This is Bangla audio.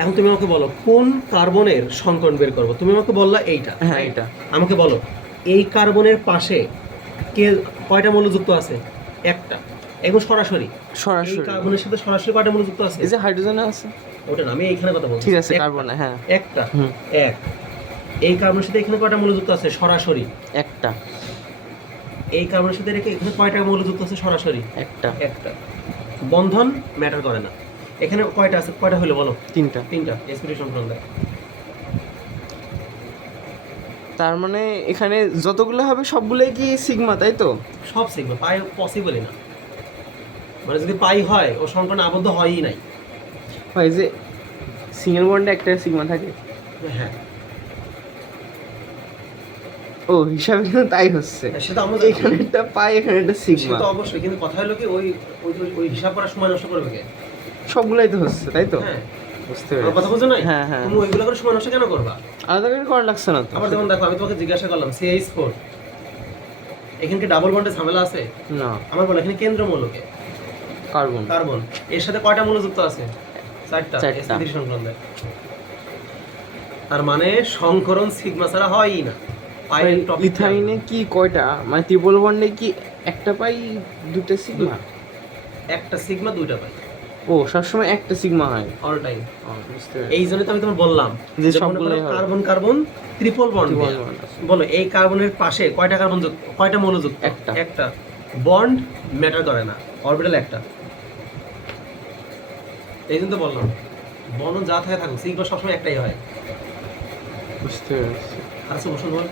এখন তুমি আমাকে বলো কোন কার্বনের সংকরণ বের করবো। তুমি আমাকে বললা এইটা, হ্যাঁ এটা। আমাকে বলো এই কার্বনের পাশে কে কয়টা মৌল যুক্ত আছে? একটা। এখন সরাসরি এই সরাসরি কার্বনের সাথে সরাসরি কয়টা মৌল যুক্ত আছে? এই যে হাইড্রোজেন আছে। ওটা না, আমি এইখানে কথা বলছি। ঠিক আছে, একটা। কার্বনে, হ্যাঁ একটা। হুম এক। এই কার্বনের সাথে এখানে কয়টা মৌল যুক্ত আছে সরাসরি? একটা। এই কার্বনের সাথে রেখে এখানে কয়টা মৌল যুক্ত আছে সরাসরি? একটা। একটা। বন্ধন ম্যাটার করে না। এখানে কয়টা আছে, কয়টা হলো বলো? তিনটা। তিনটা। sp2 সংকরণ দেয়। তার মানে এখানে যতগুলো হবে সবগুলোই কি সিগমা, তাই তো? সব সিগমা। পাই পসিবলই না, মানে যদি পাই হয় ও সংকরণে আবদ্ধ হয়ই নাই। হয় যে সিঙ্গেল বন্ডে একটা সিগমা থাকে। হ্যাঁ, ও হিসাবে কিন্তু তাই হচ্ছে। সেটা আমরা এখানে একটা পাই, এখানে একটা সিগমা। সেটা অবশ্যই, কিন্তু কথা হলো কি ওই ওই ওই হিসাব করার সময় নষ্ট করবে কে? সবগুলাই তো হচ্ছে, তাই তো? হ্যাঁ, বুঝতে আমার কথা পেরেছি। বুঝো নাই? হ্যাঁ হ্যাঁ। তুমি ওইগুলো করে সময় নষ্ট কেন করবা? আলাদা করে করা লাগছে না তো। আবার যেমন দেখো, আমি তোমাকে জিজ্ঞাসা করলাম CH4, এখানে কি ডাবল বন্ডে ঝামেলা আছে? না। আমার বলো এখানে কেন্দ্র মৌলকে কার্বন। কার্বন, এর সাথে কয়টা মৌল যুক্ত আছে? চারটা। চারটা। sp3 সংকরণ দেয়। তার মানে সংকরণ সিগমা ছাড়া হয়ই না। পাইয়ের টপিক ইথাইনে কি কয়টা, মানে ট্রিপল বন্ডে কি একটা পাই দুটো সিগমা? একটা সিগমা দুইটা পাই, ও সবসময় একটা সিগমা হয়। All time. বুঝতে পেরেছি। এই জন্য তো আমি তোমার বললাম যে যে মনে সবগুলোই করো হবে। Carbon carbon triple bond. Triple bond আছে। বলো এই কার্বনের পাশে কয়টা কার্বন যুক্ত, কয়টা মৌল যুক্ত? একটা। একটা। বন্ড ম্যাটার করে না, অরবিটাল একটা। এই জন্য তো বললাম বন্ধন যা থাকে থাকুক, সিগমা সবসময় একটাই হয়। বুঝতে পেরেছি। আচ্ছা বসুন বল।